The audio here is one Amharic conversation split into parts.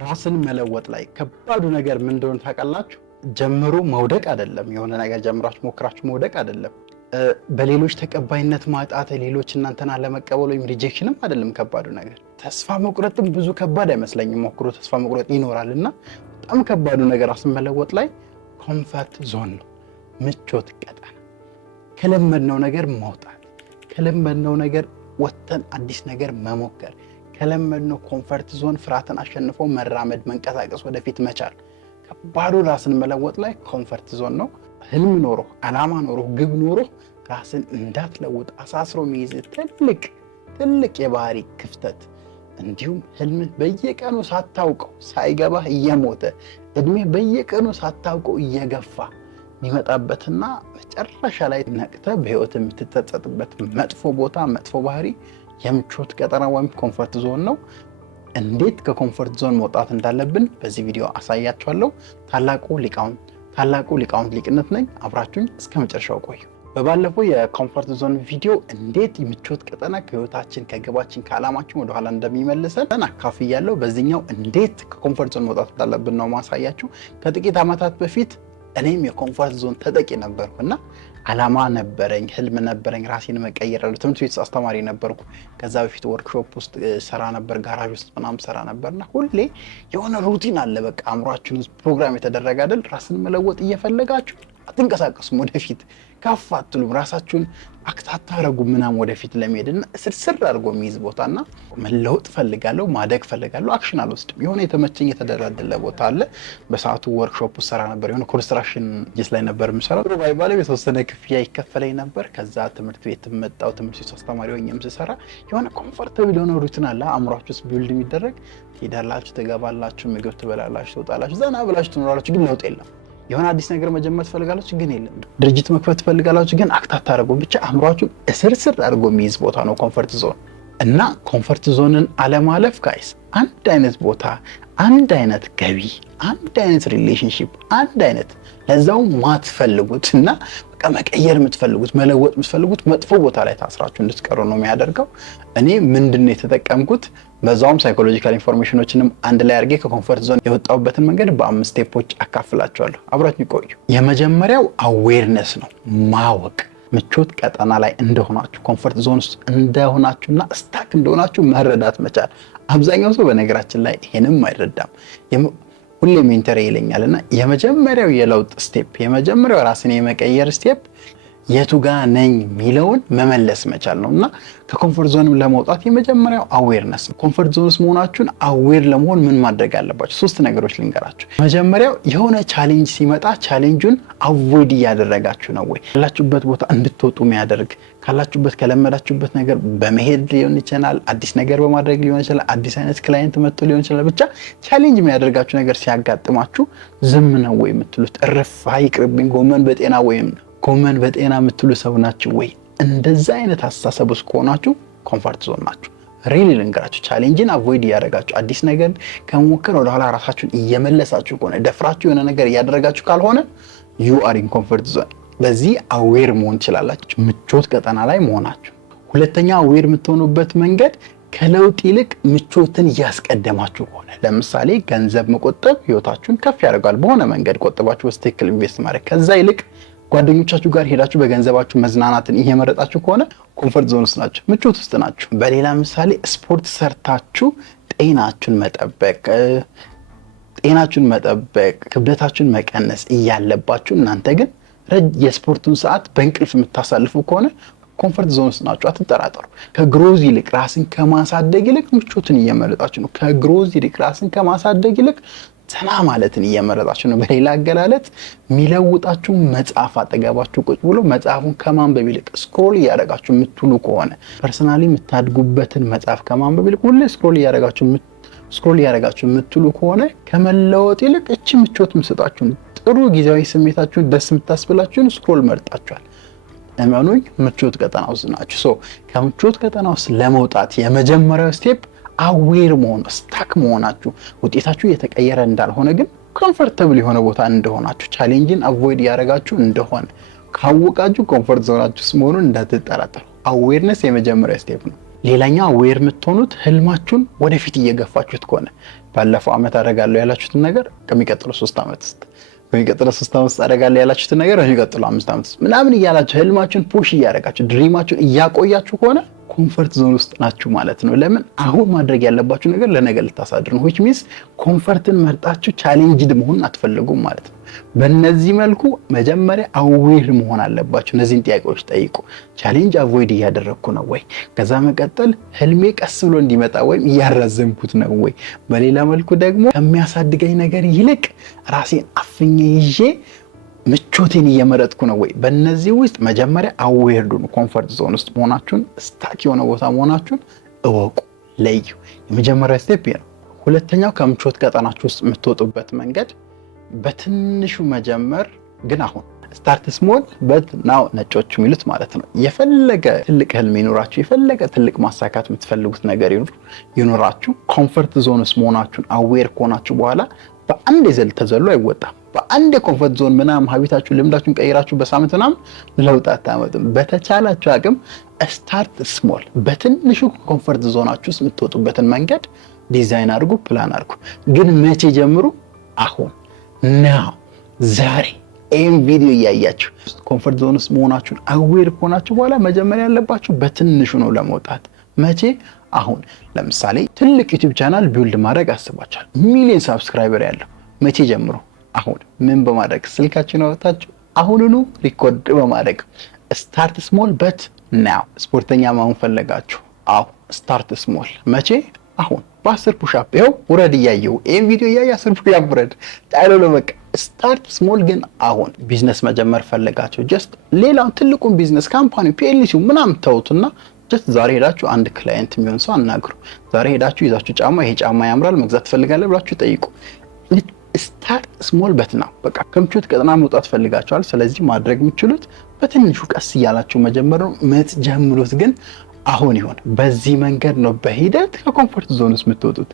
ራስን መለወጥ ላይ ከባዱ ነገር ምን እንደሆነ ታውቃላችሁ? ጀምሮ መውደቅ አይደለም። የሆነ ነገር ጀምራችሁ ሞክራችሁ መውደቅ አይደለም። በሌሎች ተቀባይነት ማጣት፣ ሌሎች እናንተን አለመቀበል ወይም ሪጀክሽንም አይደለም ከባዱ ነገር። ተስፋ መቁረጥም ብዙ ከባድ አይመስለኝም። ሞክሮ ተስፋ መቁረጥ ይኖራል እና በጣም ከባዱ ነገር ራስን መለወጥ ላይ ኮምፈርት ዞን ነው፣ ምቾት ቀጠና። ከለመድነው ነገር መውጣት፣ ከለመድነው ነገር ወጥተን አዲስ ነገር መሞከር፣ ከለመድነው ኮምፈርት ዞን ፍርሃትን አሸንፎ መራመድ፣ መንቀሳቀስ፣ ወደፊት መቻል። ከባዱ ራስን መለወጥ ላይ ኮምፈርት ዞን ነው። ህልም ኖሮ አላማ ኖሮ ግብ ኖሮ ራስን እንዳትለውጥ አሳስሮ የሚይዝ ትልቅ የባህሪ ክፍተት፣ እንዲሁም ህልምን በየቀኑ ሳታውቀው ሳይገባህ እየሞተ እድሜ በየቀኑ ሳታውቀው እየገፋ የሚመጣበትና መጨረሻ ላይ ነቅተህ በህይወት የምትጸጸትበት መጥፎ ቦታ፣ መጥፎ ባህሪ የምቾት ቀጠና ወይም ኮምፈርት ዞን ነው። እንዴት ከኮምፈርት ዞን መውጣት እንዳለብን በዚህ ቪዲዮ አሳያችኋለሁ። ታላቁ ሊቃውንት ሊቅነት ነኝ። አብራችሁኝ እስከ መጨረሻው ቆዩ። በባለፈው የኮምፈርት ዞን ቪዲዮ እንዴት የምቾት ቀጠና ከህይወታችን፣ ከግባችን፣ ከዓላማችን ወደኋላ እንደሚመልሰን አካፍያለሁ። በዚህኛው እንዴት ከኮምፈርት ዞን መውጣት እንዳለብን ነው ማሳያችሁ። ከጥቂት ዓመታት በፊት እኔም የኮምፈርት ዞን ተጠቂ ነበርኩና ዓላማ ነበረኝ፣ ህልም ነበረኝ፣ ራሴን መቀየር አለ። ትምህርት ቤት አስተማሪ ነበርኩ። ከዛ በፊት ወርክሾፕ ውስጥ ሰራ ነበር፣ ጋራጅ ውስጥ ምናምን ሰራ ነበርና ሁሌ የሆነ ሩቲን አለ። በቃ አእምሯችን ውስጥ ፕሮግራም የተደረገ አይደል? ራስን መለወጥ እየፈለጋችሁ አትንቀሳቀሱም፣ ወደፊት ከፍ አትሉም፣ ራሳችሁን አታረጉ ምናምን ወደፊት ለመሄድና ስርስር አድርጎ የሚይዝ ቦታና መለወጥ ፈልጋለሁ፣ ማደግ ፈልጋለሁ፣ አክሽን አልወስድም። የሆነ የተመቸኝ የተደላደለ ቦታ አለ። በሰዓቱ ወርክሾፕ ውስጥ ሰራ ነበር። የሆነ ኮንስትራክሽን ላይ ነበር የምሰራው። ባይባል የተወሰነ ክፍያ ይከፈለኝ ነበር። ከዛ ትምህርት ቤት መጣው። ትምህርት ቤት አስተማሪ ሆኜም ስሰራ የሆነ ኮምፎርታብል የሆነ ሩቲን አለ አእምሯችሁ ውስጥ ቢልድ የሚደረግ። ትሄዳላችሁ፣ ትገባላችሁ፣ ምግብ ትበላላችሁ፣ ትወጣላችሁ፣ ዘና ብላችሁ ትኖራላችሁ። ግን ለውጥ የለም። የሆነ አዲስ ነገር መጀመር ትፈልጋላችሁ፣ ግን የለም። ድርጅት መክፈት ትፈልጋላችሁ፣ ግን አክታት አድርጎ ብቻ አእምሯችሁን እስርስር አድርጎ የሚይዝ ቦታ ነው ኮምፈርት ዞን። እና ኮምፈርት ዞንን አለማለፍ ጋይስ፣ አንድ አይነት ቦታ፣ አንድ አይነት ገቢ፣ አንድ አይነት ሪሌሽንሺፕ፣ አንድ አይነት ለዛው ማትፈልጉት እና በቃ መቀየር የምትፈልጉት መለወጥ የምትፈልጉት መጥፎ ቦታ ላይ ታስራችሁ እንድትቀሩ ነው የሚያደርገው። እኔ ምንድነው የተጠቀምኩት? በዛውም ሳይኮሎጂካል ኢንፎርሜሽኖችንም አንድ ላይ አድርጌ ከኮምፈርት ዞን የወጣሁበትን መንገድ በ5 ስቴፖች አካፍላችኋለሁ። አብራችሁ ቆዩ። የመጀመሪያው አዌርነስ ነው፣ ማወቅ። ምቾት ቀጠና ላይ እንደሆናችሁ፣ ኮምፈርት ዞን ውስጥ እንደሆናችሁና ስታክ እንደሆናችሁ መረዳት መቻል። አብዛኛው ሰው በነገራችን ላይ ይሄንም አይረዳም። ሁሌ ሜንተር ይለኛልና የመጀመሪያው የለውጥ ስቴፕ፣ የመጀመሪያው ራስን የመቀየር ስቴፕ የቱ ጋ ነኝ የሚለውን መመለስ መቻል ነው። እና ከኮምፈርት ዞን ለመውጣት የመጀመሪያው አዌርነስ ነው። ኮምፈርት ዞን ውስጥ መሆናችሁን አዌር ለመሆን ምን ማድረግ አለባችሁ? 3 ነገሮች ልንገራችሁ። መጀመሪያው የሆነ ቻሌንጅ ሲመጣ ቻሌንጁን አቮይድ እያደረጋችሁ ነው ወይ? ካላችሁበት ቦታ እንድትወጡ የሚያደርግ ካላችሁበት ከለመዳችሁበት ነገር በመሄድ ሊሆን ይችላል፣ አዲስ ነገር በማድረግ ሊሆን ይችላል፣ አዲስ አይነት ክላይንት መጥቶ ሊሆን ይችላል። ብቻ ቻሌንጅ የሚያደርጋችሁ ነገር ሲያጋጥማችሁ ዝም ነው ወይ የምትሉት? እርፍ ይቅርብኝ ጎመን በጤና የምትሉ ሰው ናችሁ ወይ? እንደዛ አይነት አስተሳሰብ ውስጥ ከሆናችሁ ኮምፈርት ዞን ናችሁ። ሪሊ ልንገራችሁ፣ ቻሌንጅን አቮይድ እያደረጋችሁ አዲስ ነገር ከመሞከር ወደኋላ ራሳችሁን እየመለሳችሁ ከሆነ ደፍራችሁ የሆነ ነገር እያደረጋችሁ ካልሆነ ዩ አር ኢን ኮምፈርት ዞን። በዚህ አዌር መሆን ትችላላችሁ፣ ምቾት ቀጠና ላይ መሆናችሁ። ሁለተኛ አዌር የምትሆኑበት መንገድ ከለውጥ ይልቅ ምቾትን እያስቀደማችሁ ከሆነ፣ ለምሳሌ ገንዘብ መቆጠብ ህይወታችሁን ከፍ ያደርጋል። በሆነ መንገድ ቆጥባችሁ በትክክል ኢንቨስት ማድረግ፣ ከዛ ይልቅ ጓደኞቻችሁ ጋር ሄዳችሁ በገንዘባችሁ መዝናናትን እየመረጣችሁ ከሆነ ኮምፈርት ዞን ውስጥ ናችሁ፣ ምቾት ውስጥ ናችሁ። በሌላ ምሳሌ ስፖርት ሰርታችሁ ጤናችሁን መጠበቅ ክብደታችሁን መቀነስ እያለባችሁ እናንተ ግን የስፖርቱን ሰዓት በእንቅልፍ የምታሳልፉ ከሆነ ኮምፈርት ዞን ውስጥ ናችሁ። አትጠራጠሩ። ከግሮዝ ይልቅ ራስን ከማሳደግ ይልቅ ምቾትን እየመረጣችሁ ነው። ከግሮዝ ይልቅ ራስን ከማሳደግ ይልቅ ዘና ማለትን እየመረጣችሁ ነው። በሌላ አገላለጥ የሚለውጣችሁ መጽሐፍ አጠገባችሁ ቁጭ ብሎ መጽሐፉን ከማንበብ ይልቅ ስክሮል እያደረጋችሁ የምትውሉ ከሆነ፣ ፐርሰናሊ የምታድጉበትን መጽሐፍ ከማንበብ ይልቅ ሁሌ ስክሮል እያደረጋችሁ የምትውሉ ከሆነ ከመለወጥ ይልቅ እቺ ምቾት የምትሰጣችሁን ጥሩ ጊዜያዊ ስሜታችሁን ደስ የምታስብላችሁን ስክሮል መርጣችኋል። እመኑኝ ምቾት ቀጠና ውስጥ ናችሁ። ከምቾት ቀጠና ውስጥ ለመውጣት የመጀመሪያው ስቴፕ አዌር መሆን፣ ስታክ መሆናችሁ፣ ውጤታችሁ የተቀየረ እንዳልሆነ ግን ኮምፈርታብል የሆነ ቦታ እንደሆናችሁ፣ ቻሌንጅን አቮይድ ያደረጋችሁ እንደሆነ ካወቃችሁ ኮምፈርት ዞናችሁ ውስጥ መሆኑን እንዳትጠራጠሩ። አዌርነስ የመጀመሪያ ስቴፕ ነው። ሌላኛው አዌር የምትሆኑት ህልማችሁን ወደፊት እየገፋችሁት ከሆነ ባለፈው ዓመት አደርጋለሁ ያላችሁትን ነገር ከሚቀጥለው 3 ዓመት ውስጥ በሚቀጥለው 3 ዓመት ውስጥ አደርጋለሁ ያላችሁትን ነገር በሚቀጥለው 5 ዓመት ውስጥ ምናምን እያላችሁ ህልማችሁን ፑሽ እያደረጋችሁ ድሪማችሁን እያቆያችሁ ከሆነ ኮምፈርት ዞን ውስጥ ናችሁ ማለት ነው። ለምን አሁን ማድረግ ያለባችሁ ነገር ለነገ ልታሳድሩ ነው። which means ኮምፈርትን መርጣችሁ ቻሌንጅድ መሆን አትፈልጉም ማለት ነው። በእነዚህ መልኩ መጀመሪያ አዌር መሆን አለባችሁ። እነዚህን ጥያቄዎች ጠይቁ። ቻሌንጅ አቮይድ እያደረግኩ ነው ወይ? ከዛ መቀጠል ህልሜ ቀስ ብሎ እንዲመጣ ወይም እያራዘምኩት ነው ወይ? በሌላ መልኩ ደግሞ ከሚያሳድገኝ ነገር ይልቅ ራሴን አፍኜ ይዤ ምቾቴን እየመረጥኩ ነው ወይ? በእነዚህ ውስጥ መጀመሪያ አዌር ሁኑ። ኮምፈርት ዞን ውስጥ መሆናችሁን ስታክ የሆነ ቦታ መሆናችሁን እወቁ፣ ለዩ። የመጀመሪያው ስቴፕ ነው። ሁለተኛው ከምቾት ቀጠናችሁ ውስጥ የምትወጡበት መንገድ በትንሹ መጀመር። ግን አሁን ስታርት ስሞል በት ናው ነጮቹ የሚሉት ማለት ነው። የፈለገ ትልቅ ህልም ይኖራችሁ፣ የፈለገ ትልቅ ማሳካት የምትፈልጉት ነገር ይኖራችሁ፣ ኮምፈርት ዞን ውስጥ መሆናችሁን አዌር ከሆናችሁ በኋላ በአንድ የዘል ተዘሎ አይወጣም። በአንድ የኮምፈርት ዞን ምናምን ሀቢታችሁ ልምዳችሁን ቀይራችሁ በሳምንት ምናምን ለውጥ አታመጡም። በተቻላችሁ አቅም ስታርት ስሞል፣ በትንሹ ኮምፈርት ዞናችሁ ውስጥ የምትወጡበትን መንገድ ዲዛይን አድርጉ፣ ፕላን አድርጉ። ግን መቼ ጀምሩ? አሁን ናው፣ ዛሬ ይህን ቪዲዮ እያያችሁ ኮምፈርት ዞን ውስጥ መሆናችሁን አዌር ከሆናችሁ በኋላ መጀመሪያ ያለባችሁ በትንሹ ነው ለመውጣት። መቼ? አሁን። ለምሳሌ ትልቅ ዩቲዩብ ቻናል ቢውልድ ማድረግ አስባችኋል፣ ሚሊዮን ሳብስክራይበር ያለው። መቼ ጀምሮ? አሁን። ምን በማድረግ? ስልካችሁን አወጣችሁ አሁኑኑ ሪኮርድ በማድረግ ስታርት ስሞል በት ናው። ስፖርተኛ መሆን ፈለጋችሁ? አዎ፣ ስታርት ስሞል። መቼ? አሁን። በ10 ፑሽአፕ ይኸው ውረድ። እያየው ይህን ቪዲዮ እያየ 10 ፑሽአፕ ውረድ ጣይሎ ለበቃ። ስታርት ስሞል ግን አሁን። ቢዝነስ መጀመር ፈለጋችሁ? ጀስት ሌላውን ትልቁን ቢዝነስ ካምፓኒ ፒኤልሲው ምናምን ተውቱና ጀስት ዛሬ ሄዳችሁ አንድ ክላይንት የሚሆን ሰው አናግሩ። ዛሬ ሄዳችሁ ይዛችሁ ጫማ፣ ይሄ ጫማ ያምራል መግዛት ፈልጋለሁ ብላችሁ ጠይቁ። ስታርት ስሞል በት ነው። በቃ ከምቾት ቀጠና መውጣት ፈልጋችኋል። ስለዚህ ማድረግ የምትችሉት በትንሹ ቀስ እያላችሁ መጀመር ነው። የምትጀምሩት ግን አሁን ይሆን። በዚህ መንገድ ነው በሂደት ከኮምፎርት ዞን ውስጥ የምትወጡት።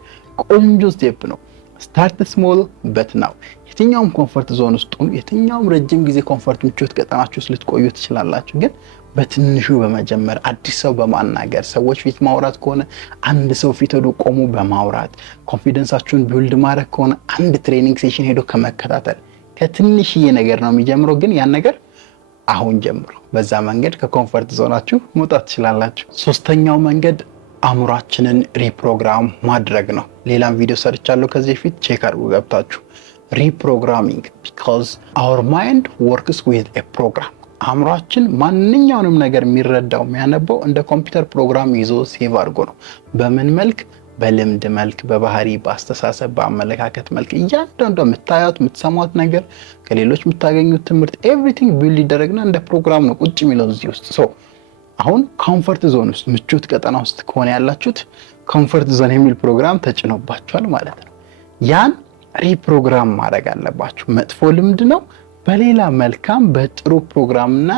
ቆንጆ ስቴፕ ነው። ስታርት ስሞል በት ነው። የትኛውም ኮምፎርት ዞን ውስጥ ሁኑ፣ የትኛውም ረጅም ጊዜ ኮምፎርት ምቾት ቀጠናችሁ ውስጥ ልትቆዩ ትችላላችሁ። ግን በትንሹ በመጀመር አዲስ ሰው በማናገር ሰዎች ፊት ማውራት ከሆነ አንድ ሰው ፊት ሄዶ ቆሞ በማውራት ኮንፊደንሳችሁን ቢውልድ ማድረግ ከሆነ አንድ ትሬኒንግ ሴሽን ሄዶ ከመከታተል ከትንሽዬ ነገር ነው የሚጀምረው። ግን ያን ነገር አሁን ጀምሮ በዛ መንገድ ከኮምፎርት ዞናችሁ መውጣት ትችላላችሁ። ሶስተኛው መንገድ አእምሯችንን ሪፕሮግራም ማድረግ ነው። ሌላም ቪዲዮ ሰርቻለሁ ከዚህ በፊት ቼክ አድርጉ ገብታችሁ። ሪፕሮግራሚንግ because our mind works with a program። አእምሯችን ማንኛውንም ነገር የሚረዳው የሚያነበው እንደ ኮምፒውተር ፕሮግራም ይዞ ሴቭ አድርጎ ነው። በምን መልክ? በልምድ መልክ፣ በባህሪ፣ በአስተሳሰብ፣ በአመለካከት መልክ እያንዳንዱ የምታዩት የምትሰማት ነገር ከሌሎች የምታገኙት ትምህርት ኤቭሪቲንግ ቢልድ ይደረግና እንደ ፕሮግራም ነው ቁጭ የሚለው እዚህ ውስጥ። አሁን ኮምፎርት ዞን ውስጥ ምቾት ቀጠና ውስጥ ከሆነ ያላችሁት ኮምፎርት ዞን የሚል ፕሮግራም ተጭኖባችኋል ማለት ነው። ያን ሪፕሮግራም ማድረግ አለባችሁ። መጥፎ ልምድ ነው በሌላ መልካም በጥሩ ፕሮግራምና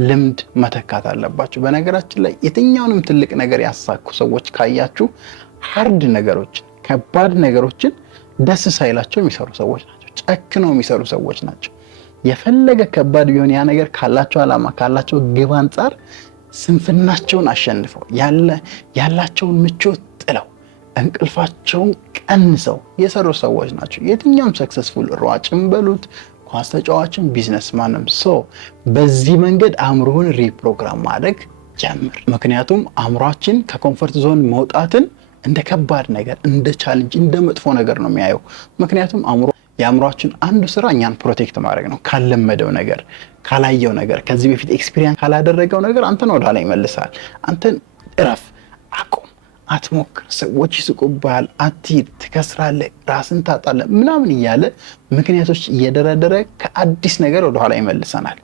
ልምድ መተካት አለባችሁ። በነገራችን ላይ የትኛውንም ትልቅ ነገር ያሳኩ ሰዎች ካያችሁ ሃርድ ነገሮችን፣ ከባድ ነገሮችን ደስ ሳይላቸው የሚሰሩ ሰዎች ናቸው። ጨክነው የሚሰሩ ሰዎች ናቸው። የፈለገ ከባድ ቢሆን ያ ነገር ካላቸው ዓላማ ካላቸው ግብ አንጻር ስንፍናቸውን አሸንፈው ያላቸውን ምቾት ጥለው እንቅልፋቸውን ቀንሰው የሰሩ ሰዎች ናቸው። የትኛውም ሰክሰስፉል ሯጭም በሉት ኳስ ተጫዋችም ቢዝነስማንም በዚህ መንገድ አእምሮን ሪፕሮግራም ማድረግ ጀምር። ምክንያቱም አእምሯችን ከኮምፎርት ዞን መውጣትን እንደ ከባድ ነገር፣ እንደ ቻሌንጅ፣ እንደ መጥፎ ነገር ነው የሚያየው። ምክንያቱም የአእምሯችን አንዱ ስራ እኛን ፕሮቴክት ማድረግ ነው። ካለመደው ነገር፣ ካላየው ነገር፣ ከዚህ በፊት ኤክስፒሪየንስ ካላደረገው ነገር አንተን ወደ ኋላ ይመልሳል። አንተን እረፍ፣ አቁም፣ አትሞክር፣ ሰዎች ይስቁብሃል፣ አትሂድ፣ ትከስራለህ፣ ራስን ታጣለህ ምናምን እያለ ምክንያቶች እየደረደረ ከአዲስ ነገር ወደ ኋላ ይመልሰናል።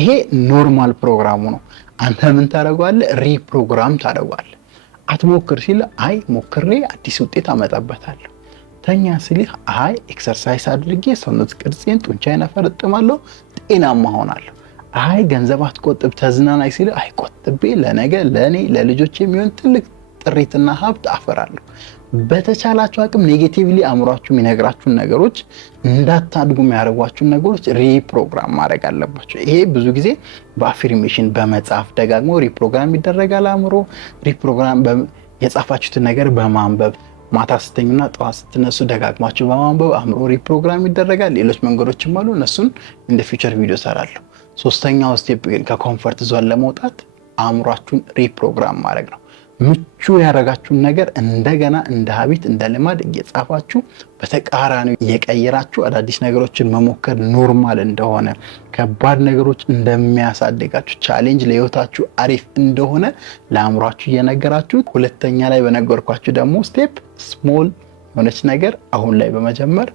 ይሄ ኖርማል ፕሮግራሙ ነው። አንተ ምን ታደርገዋለህ? ሪፕሮግራም ታደርገዋለህ። አትሞክር ሲል አይ ሞክሬ አዲስ ውጤት አመጣበታለሁ። ተኛ ሲልህ አይ ኤክሰርሳይዝ አድርጌ ሰውነት ቅርጼን ጡንቻዬን አፈረጥማለሁ፣ ጤናማ ሆናለሁ። አይ ገንዘብ አትቆጥብ ተዝናናይ ሲልህ አይ ቆጥቤ ለነገ ለኔ ለልጆቼ የሚሆን ትልቅ ጥሪትና ሀብት አፈራለሁ። በተቻላችሁ አቅም ኔጌቲቭሊ አእምሯችሁ የሚነግራችሁን ነገሮች እንዳታድጉ የሚያደርጓችሁን ነገሮች ሪፕሮግራም ማድረግ አለባችሁ። ይሄ ብዙ ጊዜ በአፊርሜሽን በመጻፍ ደጋግሞ ሪፕሮግራም ይደረጋል። አእምሮ ሪፕሮግራም የጻፋችሁትን ነገር በማንበብ ማታ ስትተኙና ጠዋት ስትነሱ ደጋግማችሁ በማንበብ አእምሮ ሪፕሮግራም ይደረጋል። ሌሎች መንገዶችም አሉ፣ እነሱን እንደ ፊውቸር ቪዲዮ ሰራለሁ። ሶስተኛው ስቴፕ ግን ከኮምፎርት ዞን ለመውጣት አእምሯችሁን ሪፕሮግራም ማድረግ ነው። ምቹ ያደረጋችሁን ነገር እንደገና እንደ ሀቢት እንደ ልማድ እየጻፋችሁ በተቃራኒው እየቀየራችሁ አዳዲስ ነገሮችን መሞከር ኖርማል እንደሆነ፣ ከባድ ነገሮች እንደሚያሳድጋችሁ፣ ቻሌንጅ ለህይወታችሁ አሪፍ እንደሆነ ለአእምሯችሁ እየነገራችሁ፣ ሁለተኛ ላይ በነገርኳችሁ ደግሞ ስቴፕ ስሞል የሆነች ነገር አሁን ላይ በመጀመር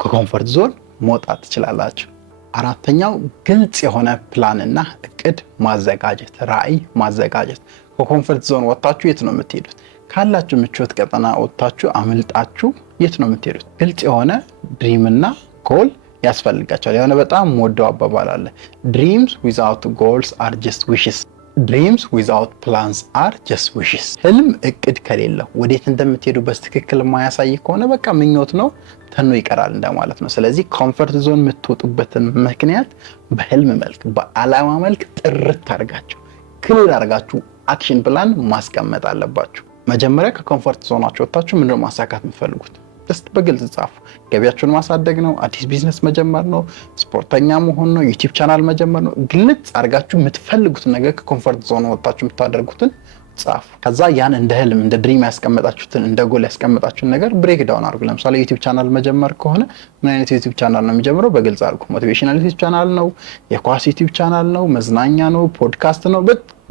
ከኮምፎርት ዞን መውጣት ትችላላችሁ። አራተኛው ግልጽ የሆነ ፕላንና እቅድ ማዘጋጀት፣ ራዕይ ማዘጋጀት። ከኮምፎርት ዞን ወጣችሁ የት ነው የምትሄዱት? ካላችሁ ምቾት ቀጠና ወጣችሁ አምልጣችሁ የት ነው የምትሄዱት? ግልጽ የሆነ ድሪምና ጎል ያስፈልጋቸዋል። የሆነ በጣም ወደው አባባል አለ፣ ድሪምስ ዊዛውት ጎልስ አር ጀስት ዊሽስ፣ ድሪምስ ዊዛውት ፕላንስ አር ጀስት ዊሽስ። ህልም እቅድ ከሌለው ወዴት እንደምትሄዱ በትክክል ማያሳይ ከሆነ በቃ ምኞት ነው፣ ተኖ ይቀራል እንደማለት ነው። ስለዚህ ኮምፎርት ዞን የምትወጡበትን ምክንያት በህልም መልክ በአላማ መልክ ጥርት አድርጋችሁ ክሊር አድርጋችሁ አክሽን ፕላን ማስቀመጥ አለባችሁ። መጀመሪያ ከኮምፎርት ዞናችሁ ወጣችሁ ምንድነው ማሳካት የምትፈልጉት? ጀስት በግልጽ ጻፉ። ገቢያችሁን ማሳደግ ነው፣ አዲስ ቢዝነስ መጀመር ነው፣ ስፖርተኛ መሆን ነው፣ ዩቲዩብ ቻናል መጀመር ነው። ግልጽ አድርጋችሁ የምትፈልጉትን ነገር ከኮምፎርት ዞን ወጣችሁ የምታደርጉትን ጻፉ። ከዛ ያን እንደ ህልም እንደ ድሪም ያስቀመጣችሁትን እንደ ጎል ያስቀመጣችሁትን ነገር ብሬክ ዳውን አድርጉ። ለምሳሌ ዩቲዩብ ቻናል መጀመር ከሆነ ምን አይነት ዩቲዩብ ቻናል ነው የሚጀምረው? በግልጽ አድርጉ። ሞቲቬሽናል ዩቲዩብ ቻናል ነው፣ የኳስ ዩቲዩብ ቻናል ነው፣ መዝናኛ ነው፣ ፖድካስት ነው።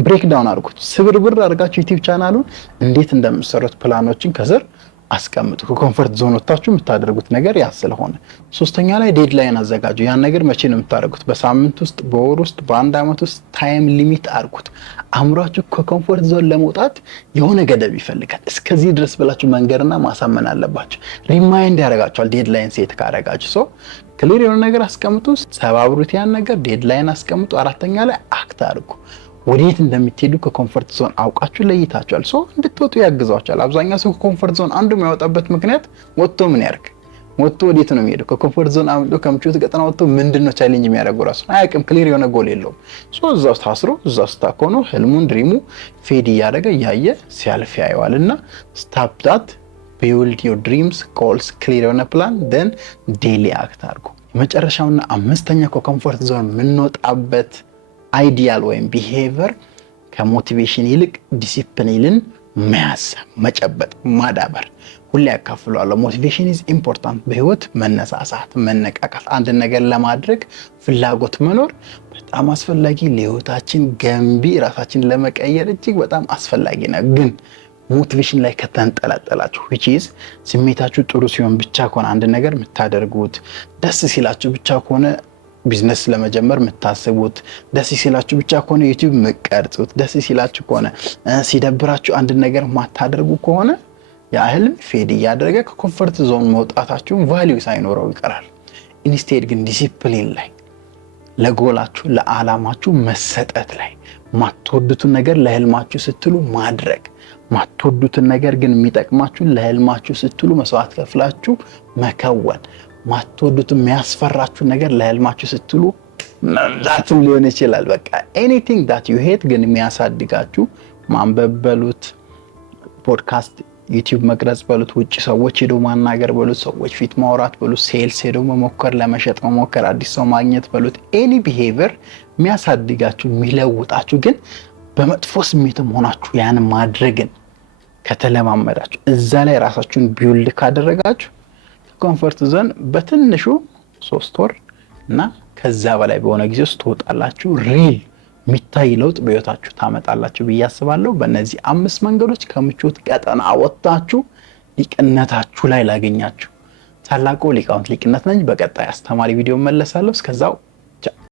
ብሬክ ዳውን አድርጉት። ስብርብር አድርጋችሁ ዩቲዩብ ቻናሉን እንዴት እንደምትሰሩት ፕላኖችን ከስር አስቀምጡ። ከኮምፎርት ዞን ወጣችሁ የምታደርጉት ነገር ያ ስለሆነ። ሶስተኛ ላይ ዴድላይን አዘጋጁ። ያን ነገር መቼ ነው የምታደርጉት? በሳምንት ውስጥ፣ በወር ውስጥ፣ በአንድ ዓመት ውስጥ ታይም ሊሚት አድርጉት። አእምሯችሁ ከኮምፎርት ዞን ለመውጣት የሆነ ገደብ ይፈልጋል። እስከዚህ ድረስ ብላችሁ መንገርና ማሳመን አለባችሁ። ሪማይንድ ያደርጋችኋል ዴድላይን ሴት ካደረጋችሁ። ሶ ክሊር የሆነ ነገር አስቀምጡ፣ ሰባብሩት። ያን ነገር ዴድላይን አስቀምጡ። አራተኛ ላይ አክት አድርጉ። ወዴት እንደምትሄዱ ከኮምፎርት ዞን አውቃችሁ ለይታችኋል። ሶ እንድትወጡ ያግዛችኋል። አብዛኛው ሰው ከኮምፎርት ዞን አንዱ የሚያወጣበት ምክንያት ወጥቶ ምን ያርግ? ወጥቶ ወዴት ነው የሚሄደው? ከኮምፎርት ዞን አምልጦ ከምቾት ቀጠና ወጥቶ ምንድነው ቻሌንጅ የሚያደርገው? ራሱ አያውቅም። ክሊር የሆነ ጎል የለውም። ሶ እዛው ታስሮ እዛው ስታኮኖ ህልሙን ድሪሙ ፌድ እያደረገ እያየ ሲያልፍ ያየዋልና ስታፕ ዳት ቢልድ ዮር ድሪምስ ጎልስ ክሊር የሆነ ፕላን ደን ዴይሊ አክት አድርጉ። የመጨረሻውና አምስተኛው ከኮምፎርት ዞን የምንወጣበት አይዲያል ወይም ቢሄቪየር ከሞቲቬሽን ይልቅ ዲሲፕሊንን መያዝ፣ መጨበጥ፣ ማዳበር። ሁሌ ያካፍለዋለሁ። ሞቲቬሽን ኢዝ ኢምፖርታንት። በህይወት መነሳሳት፣ መነቃቃት፣ አንድ ነገር ለማድረግ ፍላጎት መኖር በጣም አስፈላጊ፣ ለህይወታችን ገንቢ፣ ራሳችን ለመቀየር እጅግ በጣም አስፈላጊ ነው። ግን ሞቲቬሽን ላይ ከተንጠላጠላችሁ which is ስሜታችሁ ጥሩ ሲሆን ብቻ ከሆነ አንድ ነገር የምታደርጉት፣ ደስ ሲላችሁ ብቻ ከሆነ ቢዝነስ ለመጀመር የምታስቡት፣ ደስ ሲላችሁ ብቻ ከሆነ ዩቲዩብ የምትቀርጹት፣ ደስ ሲላችሁ ከሆነ ሲደብራችሁ አንድ ነገር ማታደርጉ ከሆነ ያ ህልም ፌድ እያደረገ ከኮምፎርት ዞን መውጣታችሁ ቫልዩ ሳይኖረው ይቀራል። ኢንስቴድ ግን ዲሲፕሊን ላይ፣ ለጎላችሁ ለዓላማችሁ መሰጠት ላይ፣ ማትወዱትን ነገር ለህልማችሁ ስትሉ ማድረግ፣ ማትወዱትን ነገር ግን የሚጠቅማችሁን ለህልማችሁ ስትሉ መስዋዕት ከፍላችሁ መከወን፣ ማትወዱትን የሚያስፈራችሁ ነገር ለህልማችሁ ስትሉ መምዛትም ሊሆን ይችላል። በቃ ኤኒቲንግ ዳት ዩ ሄት ግን የሚያሳድጋችሁ ማንበብ በሉት፣ ፖድካስት ዩቲዩብ መቅረጽ በሉት፣ ውጭ ሰዎች ሄዶ ማናገር በሉት፣ ሰዎች ፊት ማውራት በሉት፣ ሴልስ ሄዶ መሞከር፣ ለመሸጥ መሞከር፣ አዲስ ሰው ማግኘት በሉት፣ ኤኒ ቢሄቪየር የሚያሳድጋችሁ የሚለውጣችሁ ግን በመጥፎ ስሜትም ሆናችሁ ያን ማድረግን ከተለማመዳችሁ እዛ ላይ ራሳችሁን ቢውልድ ካደረጋችሁ ኮምፎርት ዞን በትንሹ 3 ወር እና ከዛ በላይ በሆነ ጊዜ ውስጥ ትወጣላችሁ። ሪል የሚታይ ለውጥ በህይወታችሁ ታመጣላችሁ ብዬ አስባለሁ። በእነዚህ 5 መንገዶች ከምቾት ቀጠና ወጣችሁ ሊቅነታችሁ ላይ ላገኛችሁ ታላቁ ሊቃውንት ሊቅነት ነኝ። በቀጣይ አስተማሪ ቪዲዮ መለሳለሁ። እስከዛው